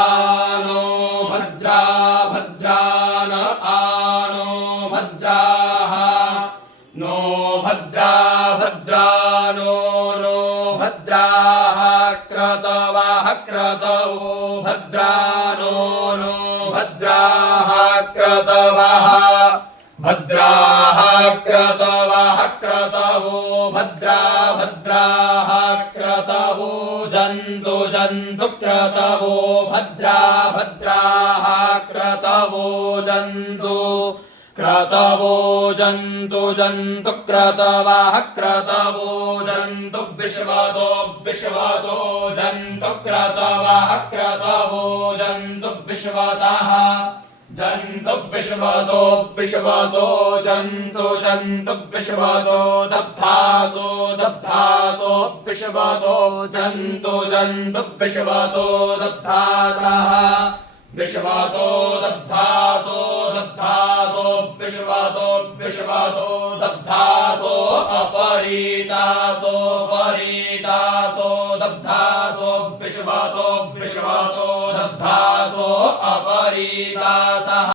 आनो भद्रा भद्रान आनो भद्राः नो भद्रा भद्रानो नो भद्राः क्रतवः क्रतवो भद्रानो नो भद्राः क्रतवः भद्राः क्रतवः क्रतवो भद्रा भद्राः क्रतवो जन्तु जन्तु क्रतवो भद्रा भद्राः क्रतवो जन्तु क्रतवो जन्तु जन्तु क्रतवः क्रतवो जन्तु विश्वतो विश्वतो जन्तु क्रतवः क्रतवो जन्तु विश्वतः जन्तु विश्वतो विश्वतो जन्तु जन्तु विश्वतो दब्धासो दब्धासो विश्वतो जन्तु जन्तु विश्वतो दब्धासः विश्वतो दब्धासो दब्धासो विश्वतो विश्वतो दब्धासो अपरीतासो परीतासो दब्धासो विश्वतो विश्वतो दब्धासो अपरीतासः